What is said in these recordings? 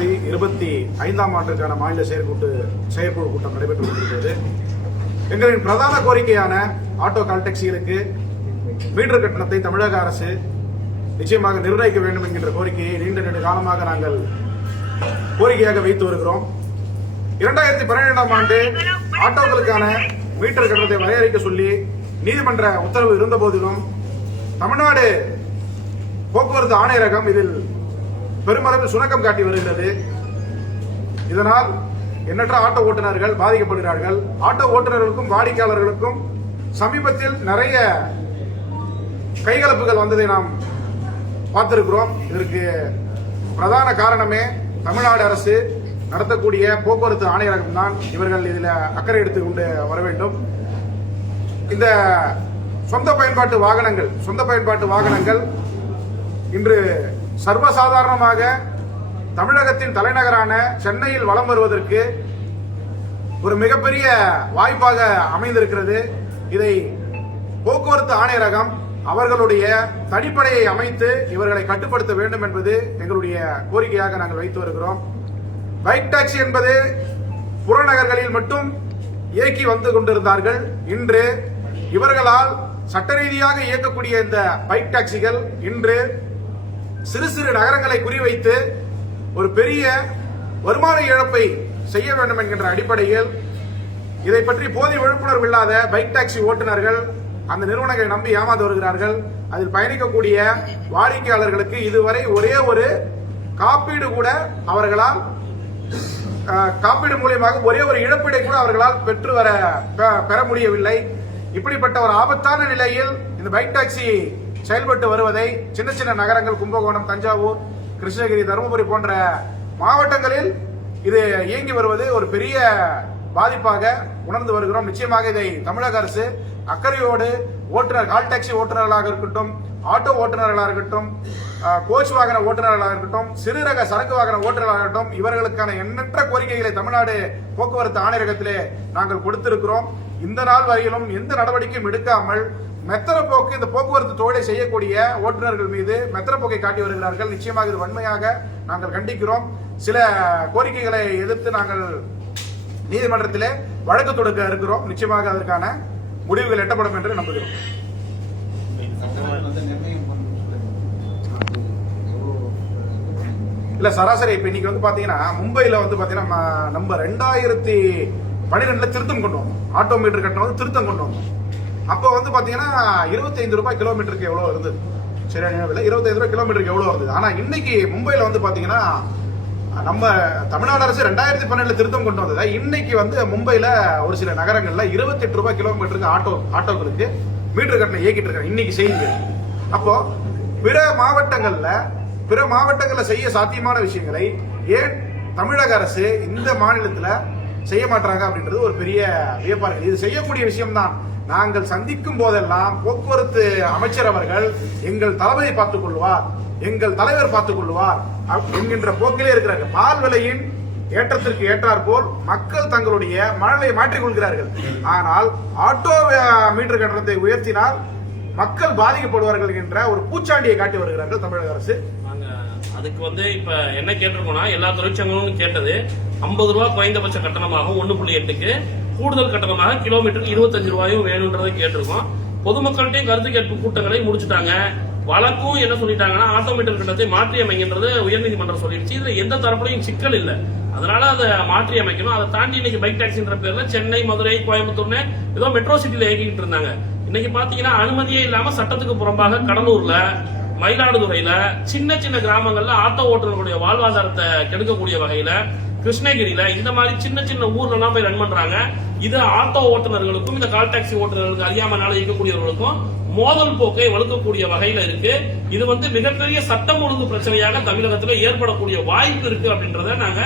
ரெண்டாயிரத்தி இருபத்தி ஐந்தாம் ஆண்டுக்கான மாநில செயற்கூட்டு செயற்குழு கூட்டம் நடைபெற்று கொண்டிருக்கிறது. எங்களின் பிரதான கோரிக்கையான ஆட்டோ கால் டாக்ஸிகளுக்கு மீட்டர் கட்டணத்தை தமிழக அரசு நிச்சயமாக நிர்ணயிக்க வேண்டும் என்கின்ற கோரிக்கையை நீண்ட நீண்ட காலமாக நாங்கள் கோரிக்கையாக வைத்து வருகிறோம். இரண்டாயிரத்தி பன்னிரெண்டாம் ஆண்டு ஆட்டோக்களுக்கான மீட்டர் கட்டணத்தை வரையறுக்க சொல்லி நீதிமன்ற உத்தரவு இருந்த போதிலும் தமிழ்நாடு போக்குவரத்து ஆணையரகம் இதில் பெருமளவில் சுணக்கம் காட்டி வருகிறது. இதனால் எண்ணற்ற ஆட்டோ ஓட்டுநர்கள் பாதிக்கப்படுகிறார்கள். ஆட்டோ ஓட்டுநர்களுக்கும் வாடிக்கையாளர்களுக்கும் சமீபத்தில் நிறைய கைகலப்புகள் வந்ததை நாம் பார்த்திருக்கிறோம். இதற்கு பிரதான காரணமே தமிழ்நாடு அரசு நடத்தக்கூடிய போக்குவரத்து ஆணையரகம் தான். இவர்கள் இதில் அக்கறை எடுத்துக் கொண்டு வர வேண்டும். இந்த சொந்த பயன்பாட்டு வாகனங்கள் சொந்த பயன்பாட்டு வாகனங்கள் இன்று சர்வசாதாரணமாக தமிழகத்தின் தலைநகரான சென்னையில் வலம் வருவதற்கு ஒரு மிகப்பெரிய வாய்ப்பாக அமைந்திருக்கிறது. இதை போக்குவரத்து ஆணையரகம் அவர்களுடைய தனிப்படையை அமைத்து இவர்களை கட்டுப்படுத்த வேண்டும் என்பது எங்களுடைய கோரிக்கையாக நாங்கள் வைத்து வருகிறோம். பைக் டாக்ஸி என்பது புறநகர்களில் மட்டும் இயக்கி வந்து கொண்டிருந்தார்கள். இன்று இவர்களால் சட்ட ரீதியாக இயக்கக்கூடிய இந்த பைக் டாக்ஸிகள் இன்று சிறு சிறு நகரங்களை குறிவைத்து ஒரு பெரிய வருமான இழப்பை செய்ய வேண்டும் என்கின்ற அடிப்படையில் இதை பற்றி போதிய விழிப்புணர்வு இல்லாத பைக் டாக்ஸி ஓட்டுநர்கள் அந்த நிறுவனங்களை நம்பி ஏமாந்து வருகிறார்கள். அதில் பயணிக்கக்கூடிய வாடிக்கையாளர்களுக்கு இதுவரை ஒரே ஒரு காப்பீடு கூட அவர்களால் காப்பீடு மூலியமாக ஒரே ஒரு இழப்பீடை கூட அவர்களால் பெற்று வர பெ- பெற முடியவில்லை. இப்படிப்பட்ட ஒரு ஆபத்தான நிலையில் இந்த பைக் டாக்ஸி செயல்பட்டு வருவதை சின்ன சின்ன நகரங்கள் கும்பகோணம் தஞ்சாவூர் கிருஷ்ணகிரி தருமபுரி போன்ற மாவட்டங்களில் இது இயங்கி வருவது ஒரு பெரிய பாதிப்பாக உணர்ந்து வருகிறோம். நிச்சயமாக இதை தமிழக அரசு அக்கறையோடு ஓட்டுநர் கால் டாக்ஸி ஓட்டுநர்களாக இருக்கட்டும் ஆட்டோ ஓட்டுநர்களாக இருக்கட்டும் கோச் வாகன ஓட்டுநர்களாக இருக்கட்டும் சிறு ரக சரக்கு வாகன ஓட்டுநர்களாக இருக்கட்டும் இவர்களுக்கான எண்ணற்ற கோரிக்கைகளை தமிழ்நாடு போக்குவரத்து ஆணையரகத்திலே நாங்கள் கொடுத்திருக்கிறோம். இந்த நாள் வரையிலும் எந்த நடவடிக்கையும் எடுக்காமல் மெத்தன போக்கு இந்த போக்குவரத்து தொழிலை செய்யக்கூடிய ஓட்டுநர்கள் மீது மெத்தரப்போக்கை போக்கை காட்டி வருகிறார்கள். நிச்சயமாக இது வன்மையாக நாங்கள் கண்டிக்கிறோம். சில கோரிக்கைகளை எதிர்த்து நாங்கள் நீதிமன்றத்திலே வழக்கு தொடுக்க இருக்கிறோம். நிச்சயமாக அதற்கான முடிவுகள் எட்டப்படும் என்று நம்புகிறோம். இல்ல சராசரி இப்ப இன்னைக்கு வந்து பாத்தீங்கன்னா மும்பையில வந்து பாத்தீங்கன்னா நம்ம ரெண்டாயிரத்தி பன்னிரெண்டுல திருத்தம் கொண்டு வந்தோம். ஆட்டோ மீட்டர் கட்டணம் வந்து திருத்தம் கொண்டு வந்தோம். அப்போ வந்து பாத்தீங்கன்னா 25 ரூபாய் கிலோமீட்டருக்கு எவ்வளவு வருது சரியா நினைவில் இருபத்தைந்து ரூபாய் கிலோமீட்டருக்கு எவ்வளவு வருது ஆனா இன்னைக்கு மும்பையில் வந்து பாத்தீங்கன்னா நம்ம தமிழ்நாடு அரசு ரெண்டாயிரத்தி பன்னெண்டுல திருத்தம் கொண்டு வந்தது இன்னைக்கு வந்து மும்பையில ஒரு சில நகரங்கள்ல 28 ரூபாய் கிலோமீட்டருக்கு ஆட்டோ ஆட்டோக்களுக்கு மீட்டர் கட்டணம் இயக்கிட்டு இருக்காங்க. இன்னைக்கு செய்தி அப்போ பிற மாவட்டங்கள்ல பிற மாவட்டங்கள்ல செய்ய சாத்தியமான விஷயங்களை ஏன் தமிழக அரசு இந்த மாநிலத்துல செய்ய மாட்டாங்க அப்படின்றது ஒரு பெரிய வியப்பா இது செய்யக்கூடிய விஷயம்தான். நாங்கள் சந்திக்கும் போதெல்லாம் போக்குவரத்து அமைச்சர் அவர்கள் எங்கள் தலைமையை பார்த்துக் கொள்வார் எங்கள் தலைவர் பார்த்துக் கொள்வார் அப்- என்கின்ற போக்கிலே இருக்கிறாங்க பால் விலையின் ஏற்றத்திற்கு ஏற்றார் போல் மக்கள் தங்களுடைய மனநிலையை மாற்றிக் கொள்கிறார்கள். ஆனால் ஆட்டோ மீட்டர் கட்டணத்தை உயர்த்தினால் மக்கள் பாதிக்கப்படுவார்கள் என்ற ஒரு பூச்சாண்டியை காட்டி வருகிறார்கள் தமிழக அரசு. அதுக்கு வந்து இப்ப என்ன கேட்டிருக்கோம்னா எல்லா தொழிற்சங்கங்களும் கேட்டது. ஐம்பது ரூபாய் குறைந்தபட்ச கட்டணமாகவும் ஒன்னு புள்ளி எட்டுக்கு. கூடுதல் கட்டணமாக கிலோமீட்டருக்கு இருபத்தஞ்சு ரூபாயும் வேணும்ன்றதை கேட்டிருக்கோம். பொதுமக்கள்கிட்டையும் கருத்து கேட்பு கூட்டங்களை முடிச்சுட்டாங்க. வழக்கும் என்ன சொல்லிட்டாங்கன்னா ஆட்டோமீட்டர் கட்டணத்தை மாற்றி அமைக்கின்றது உயர்நீதிமன்றம் சொல்லிடுச்சு இதுல எந்த தரப்புலையும் சிக்கல் இல்ல. அதனால அதை மாற்றி அமைக்கணும் அதை தாண்டி இன்னைக்கு பைக் டாக்ஸின்ற பேர்ல சென்னை மதுரை கோயம்புத்தூர்னு ஏதோ மெட்ரோ சிட்டியில இயக்கிட்டு இருந்தாங்க. இன்னைக்கு பாத்தீங்கன்னா அனுமதியே இல்லாம சட்டத்துக்கு புறம்பாக கடலூர்ல மயிலாடுதுறையில சின்ன சின்ன கிராமங்கள்ல ஆட்டோ ஓட்டுநர்களுடைய வாழ்வாதாரத்தை கெடுக்கக்கூடிய வகையில கிருஷ்ணகிரியில இந்த மாதிரி சின்ன சின்ன ஊர்ல எல்லாம் போய் ரன் பண்றாங்க. இது ஆட்டோ ஓட்டுநர்களுக்கும் இந்த கால் டாக்ஸி ஓட்டுநர்களுக்கு அறியாமனால இயக்கக்கூடியவர்களுக்கும் மோதல் போக்கை வலுக்கக்கூடிய வகையில இருக்கு. இது வந்து மிகப்பெரிய சட்டம் ஒழுங்கு பிரச்சனையாக தமிழகத்துல ஏற்படக்கூடிய வாய்ப்பு இருக்கு அப்படின்றத நாங்க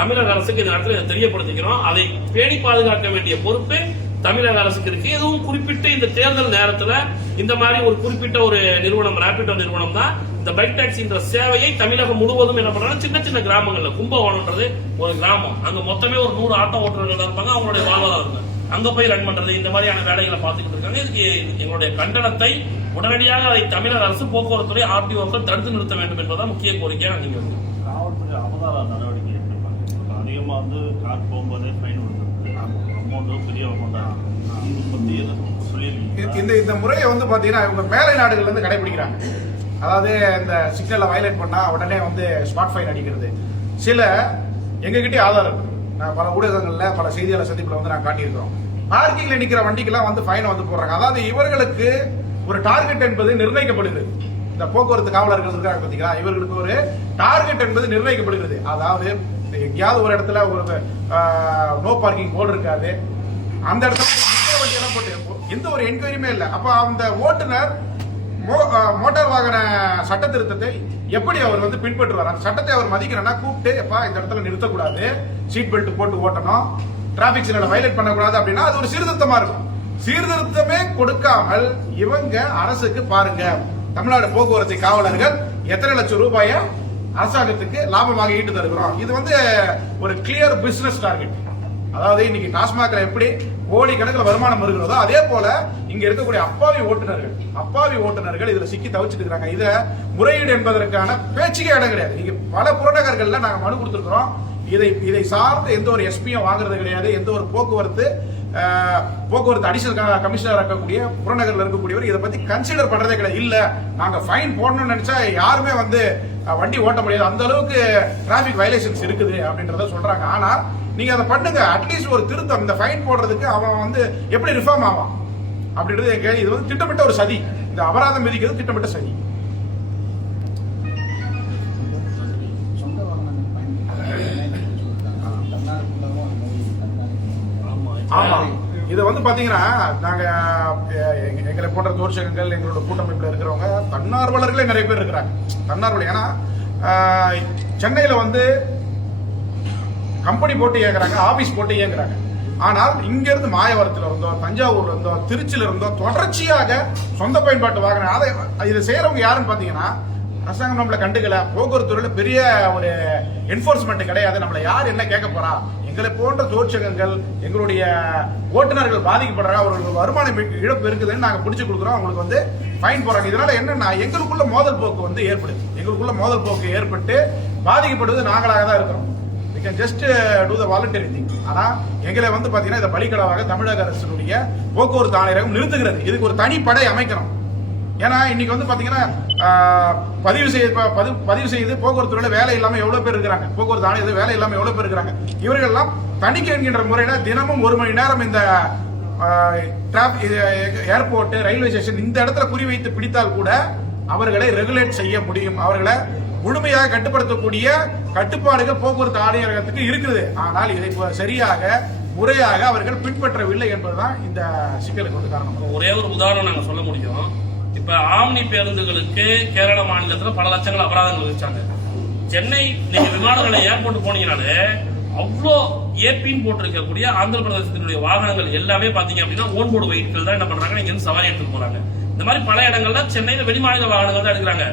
தமிழக அரசுக்கு இந்த நேரத்தில் தெரியப்படுத்திக்கிறோம். அதை பேணி பாதுகாக்க வேண்டிய பொறுப்பு தமிழக அரசுக்கு இருக்கு எதுவும் குறிப்பிட்டு இந்த தேர்தல் நேரத்துல இந்த மாதிரி ஒரு குறிப்பிட்ட ஒரு நிறுவனம் ரேபிடோ நிறுவனம் தான் இந்த பைக் டாக்ஸின்ற சேவையை தமிழகம் முழுவதும் என்ன பண்றாங்க சின்ன சின்ன கிராமங்கள்ல கும்பகோணம்ன்றது ஒரு கிராமம். அங்க மொத்தமே ஒரு நூறு ஆட்டோ ஓட்டுநர்கள் தான் இருப்பாங்க அவங்களுடைய வாழ்வாதாரம் இருக்கு அங்க போய் ரன் பண்றது இந்த மாதிரியான வேலைகளை பார்த்துக்கிட்டு இருக்காங்க. இதுக்கு எங்களுடைய கண்டனத்தை உடனடியாக அதை தமிழக அரசு போக்குவரத்துறை ஆர்டிஓக்கள் தடுத்து நிறுத்த வேண்டும் என்பதுதான் முக்கிய கோரிக்கையாக நீங்க காவல்துறை அவதார நடவடிக்கை வந்து கார் போகும்போதே ஃபைன் அமௌண்ட்டும் பெரிய பற்றி எதுவும் சொல்லியிருக்கீங்க இந்த இந்த முறையை வந்து பார்த்தீங்கன்னா இவங்க மேலை நாடுகள்லேருந்து கடைபிடிக்கிறாங்க. அதாவது இந்த சிக்னலை வயலேட் பண்ணால் உடனே வந்து ஸ்பாட் ஃபைன் அடிக்கிறது சில எங்ககிட்டே ஆதாரம் நான் பல ஊடகங்களில் பல செய்தியாளர் சந்திப்பில் வந்து நான் காட்டியிருக்கிறோம். பார்க்கிங்கில் நிற்கிற வண்டிக்கெல்லாம் வந்து ஃபைன் வந்து போடுறாங்க. அதாவது இவர்களுக்கு ஒரு டார்கெட் என்பது நிர்ணயிக்கப்படுது இந்த போக்குவரத்து காவலர்கள் இருக்காங்க பார்த்தீங்களா இவர்களுக்கு ஒரு டார்கெட் என்பது நிர்ணயிக்கப்படுகிறது. அதாவது எங்கேயாவது ஒரு இடத்துல ஒரு நோ பார்க்கிங் போர்டு இருக்காது. அந்த இடத்துல வண்டியெல்லாம் போட்டு எந்த ஒரு என்கொயரியுமே இல்லை. அப்ப அந்த ஓட்டுநர் மோட்டார் வாகன சட்ட திருத்தத்தை எப்படி அவர் வந்து பின்பற்றுவார்? அந்த சட்டத்தை அவர் மதிக்கிறனா கூப்பிட்டு எப்பா இந்த இடத்துல நிறுத்தக்கூடாது. சீட் பெல்ட் போட்டு ஓட்டணும். டிராபிக் சிக்னலை வயலேட் பண்ணக்கூடாது. அப்படின்னா அது ஒரு சீர்திருத்தமா இருக்கும். சீர்திருத்தமே கொடுக்காமல் இவங்க அரசுக்கு பாருங்க. தமிழ்நாடு போக்குவரத்து காவலர்கள் எத்தனை லட்சம் ரூபாயை அரசாங்கத்துக்கு லாபமாக ஈட்டு தருகிறோம். இது வந்து ஒரு கிளியர் பிசினஸ் டார்கெட் அதாவது இன்னைக்கு டாஸ்மாக்ல எப்படி கோடி கணக்கில் வருமானம் வருகிறதோ அதே போல இங்க இருக்கக்கூடிய அப்பாவி ஓட்டுநர்கள் அப்பாவி ஓட்டுநர்கள் இதுல சிக்கி தவிச்சிட்டு இருக்கிறாங்க இதை முறையீடு என்பதற்கான பேச்சுக்கே இடம் கிடையாது. இங்க பல புறநகர்கள்ல நாங்க மனு கொடுத்துருக்கிறோம். இதை இதை சார்ந்து எந்த ஒரு எஸ்பியும் வாங்குறது கிடையாது. எந்த ஒரு போக்குவரத்து போக்குவரத்து அடிஷனல் கமிஷனர் இருக்கக்கூடிய புறநகரில் இருக்கக்கூடியவர் இதை பத்தி கன்சிடர் பண்றதே கிடையாது. இல்ல நாங்க ஃபைன் போடணும்னு நினைச்சா யாருமே வந்து வண்டி ஓட்ட முடியாது. அந்த அளவுக்கு டிராபிக் வயலேஷன்ஸ் இருக்குது அப்படின்றத சொல்றாங்க. ஆனா நீங்க அதை பண்ணுங்க. அட்லீஸ்ட் ஒரு திருத்தம். இந்த ஃபைன் போடுறதுக்கு அவன் வந்து எப்படி ரிஃபார்ம் ஆவான்? அப்படின்றது இது வந்து திட்டமிட்ட ஒரு சதி. இந்த அபராதம் விதிக்கிறது திட்டமிட்ட சதி. ஆமா. இதை வந்து பாத்தீங்கன்னா நாங்க எங்களை போன்ற தோற்சகங்கள் எங்களோட கூட்டமைப்புல இருக்கிறவங்க தன்னார்வலர்களே நிறைய பேர் இருக்கிறாங்க. தன்னார்வலர் ஏன்னா சென்னையில வந்து கம்பெனி போட்டு இயங்குறாங்க ஆபீஸ் போட்டு இயங்குறாங்க. ஆனால் இங்கிருந்து மாயவரத்தில் மாயவரத்துல இருந்தோ தஞ்சாவூர்ல இருந்தோ திருச்சியில இருந்தோ தொடர்ச்சியாக சொந்த பயன்பாட்டு வாகனம் அதை இதை செய்யறவங்க யாருன்னு பாத்தீங்கன்னா அரசாங்கம் நம்மளை கண்டுக்கல. போக்குவரத்து துறையில பெரிய ஒரு என்போர்ஸ்மெண்ட் கிடையாது. நம்மளை யார் என்ன கேட்க போறா? எங்களை போன்ற தோற்சகங்கள் எங்களுடைய ஓட்டுநர்கள் பாதிக்கப்படுறாங்க அவர்களுக்கு வருமானம் இழப்பு இருக்குதுன்னு நாங்கள் பிடிச்சி கொடுக்குறோம். அவங்களுக்கு வந்து ஃபைன் போறாங்க இதனால என்னன்னா எங்களுக்குள்ள மோதல் போக்கு வந்து ஏற்படுது. எங்களுக்குள்ள மோதல் போக்கு ஏற்பட்டு பாதிக்கப்படுவது நாங்களாக தான் இருக்கிறோம். Just to the uh, thing ஆனால் எங்களை வந்து பார்த்தீங்கன்னா இதை பலிக்கடவாக தமிழக அரசினுடைய போக்குவரத்து ஆணையரகம் நிறுத்துகிறது. இதுக்கு ஒரு தனிப்படை அமைக்கணும். ஏன்னா இன்னைக்கு வந்து பாத்தீங்கன்னா பதிவு செய்ய ப- பதிவு பதிவு செய்து போக்குவரத்து துறையில வேலை இல்லாம எவ்வளவு பேர் இருக்கிறாங்க? போக்குவரத்து ஆணையத்தில் வேலை இல்லாம எவ்வளவு பேர் இருக்கிறாங்க? இவர்கள் எல்லாம் தணிக்கை என்கின்ற முறையில தினமும் ஒரு மணி நேரம் இந்த ஏர்போர்ட் ரயில்வே ஸ்டேஷன் இந்த இடத்துல குறிவைத்து பிடித்தால் கூட அவர்களை ரெகுலேட் செய்ய முடியும். அவர்களை முழுமையாக கட்டுப்படுத்தக்கூடிய கட்டுப்பாடுகள் போக்குவரத்து ஆணையரகத்துக்கு இருக்குது. ஆனால் இதை சரியாக முறையாக அவர்கள் பின்பற்றவில்லை என்பதுதான் இந்த சிக்கலுக்கு வந்து காரணம். ஒரே ஒரு உதாரணம் நாங்கள் சொல்ல முடியும். இப்ப ஆம்னி பேருந்துகளுக்கு கேரள மாநிலத்துல பல லட்சங்கள் அபராதங்கள் விதிச்சாங்க. சென்னை நீங்க விமான நிலையம் ஏர்போர்ட் போனீங்கனாலே அவ்வளோ ஏபின்னு போட்டிருக்கக்கூடிய ஆந்திர பிரதேசத்தினுடைய வாகனங்கள் எல்லாமே பாத்தீங்க அப்படின்னா ஓன் போர்டு வெஹிக்கிள் தான் என்ன பண்றாங்க நீங்க இருந்து சவாரி எடுத்துட்டு போறாங்க. இந்த மாதிரி பல இடங்கள்ல சென்னையில வெளிமாநில வாகனங்கள் தான் எடுக்கிறாங்க.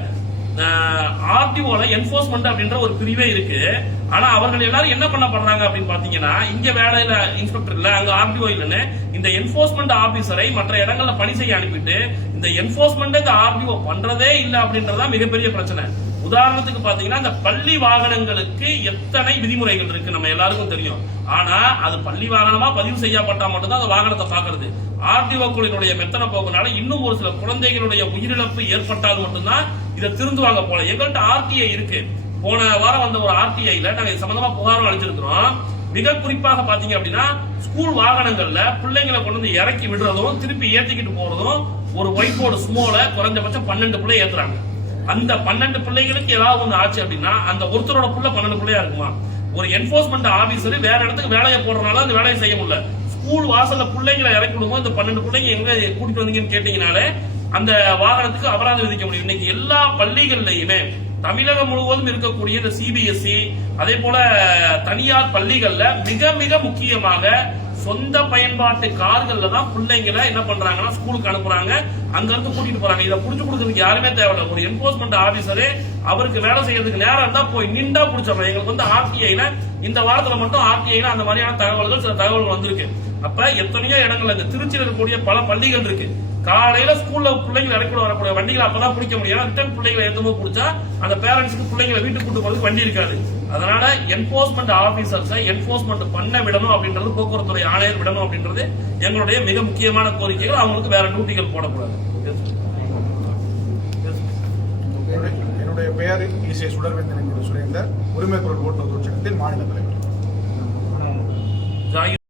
ஆர்டிஓல என்போர்ஸ்மெண்ட் அப்படின்ற ஒரு பிரிவே இருக்கு. ஆனா அவர்கள் எல்லாரும் என்ன பண்ண பண்றாங்க அப்படின்னு பாத்தீங்கன்னா இங்க வேலையில இன்ஸ்பெக்டர் இல்ல அங்க ஆர்டிஓ இல்லன்னு இந்த என்போர்ஸ்மெண்ட் ஆபீசரை மற்ற இடங்கள்ல பணி செய்ய அனுப்பிட்டு இந்த என்போர்ஸ்மெண்ட் இந்த ஆர்டிஓ பண்றதே இல்ல அப்படின்றதா மிகப்பெரிய பிரச்சனை. உதாரணத்துக்கு பாத்தீங்கன்னா இந்த பள்ளி வாகனங்களுக்கு எத்தனை விதிமுறைகள் இருக்கு நம்ம எல்லாருக்கும் தெரியும். ஆனா அது பள்ளி வாகனமா பதிவு செய்யப்பட்டா மட்டும்தான் அந்த வாகனத்தை பாக்குறது ஆர்டிஓக்களினுடைய மெத்தனை போக்குனால இன்னும் ஒரு சில குழந்தைகளுடைய உயிரிழப்பு ஏற்பட்டால் மட்டும்தான் இதை திருந்துவாங்க போல. எங்கள்கிட்ட ஆர்டிஐ இருக்கு. போன வாரம் வந்த ஒரு ஆர்டிஐல நாங்க இது சம்பந்தமா புகாரும் அளிச்சிருக்கிறோம். மிக குறிப்பாக பாத்தீங்க அப்படின்னா ஸ்கூல் வாகனங்கள்ல பிள்ளைங்களை கொண்டு வந்து இறக்கி விடுறதும் திருப்பி ஏத்திக்கிட்டு போறதும் ஒரு ஒயிட் போர்டு ஸ்மோல குறைஞ்சபட்சம் பன்னெண்டு பிள்ளை ஏத்துறாங்க. அந்த பன்னெண்டு பிள்ளைகளுக்கு ஏதாவது ஒண்ணு ஆச்சு அப்படின்னா அந்த ஒருத்தரோட புள்ள பன்னெண்டு பிள்ளையா இருக்குமா? ஒரு என்போர்ஸ்மெண்ட் ஆபீசர் வேற இடத்துக்கு வேலையை போடுறனால அந்த வேலையை செய்ய முடியல. ஸ்கூல் வாசல்ல பிள்ளைங்களை இறக்கி விடும்போது இந்த பன்னெண்டு பிள்ளைங்க எங்க கூட்டிட்டு வந்தீங்கன்னு கேட்டீங்கனாலே அந்த வாகனத்துக்கு அபராதம் விதிக்க முடியும். இன்னைக்கு எல்லா பள்ளிகள்லயுமே தமிழகம் முழுவதும் இருக்கக்கூடிய இந்த சிபிஎஸ்இ அதே போல தனியார் பள்ளிகள்ல மிக மிக முக்கியமாக சொந்த பயன்பாட்டு கார்கள்ல தான் பிள்ளைங்களை என்ன பண்றாங்கன்னா ஸ்கூலுக்கு அனுப்புறாங்க. அங்க இருந்து கூட்டிட்டு போறாங்க. இதை புடிச்சு கொடுக்கறதுக்கு யாருமே தேவையில்ல. ஒரு என்போர்ஸ்மெண்ட் ஆபீசரே அவருக்கு வேலை செய்யறதுக்கு நேரம் இருந்தா போய் நின்றா புடிச்சிடலாம். எங்களுக்கு வந்து ஆர்டிஐல இந்த வாரத்துல மட்டும் ஆர்டிஐல அந்த மாதிரியான தகவல்கள் சில தகவல்கள் வந்திருக்கு. அப்ப எத்தனையோ இடங்கள்ல இந்த திருச்சியில் இருக்கக்கூடிய பல பள்ளிகள் இருக்கு. காலையில ஸ்கூல்ல பிள்ளைங்க இறக்கி வரக்கூடிய வண்டிகளை அப்பதான் பிடிக்க முடியும். ரிட்டர்ன் பிள்ளைங்களை போது பிடிச்சா அந்த பேரண்ட்ஸ்க்கு பிள்ளைங்களை வீட்டுக்கு கூட்டு போறதுக்கு வண்டி இருக்காது. அதனால என்போர்ஸ்மெண்ட் ஆபீசர்ஸை என்போர்ஸ்மெண்ட் பண்ண விடணும் அப்படின்றது போக்குவரத்து துறை ஆணையர் விடணும் அப்படின்றது எங்களுடைய மிக முக்கியமான கோரிக்கைகள். அவங்களுக்கு வேற டியூட்டிகள் போடக்கூடாது. என்னுடைய பெயர் இசை சுடர்வேந்தன் என்கிற சுரேந்தர் உரிமை குரல் ஓட்டுநர் தொழிற்சங்கத்தின் மாநில தலைவர்.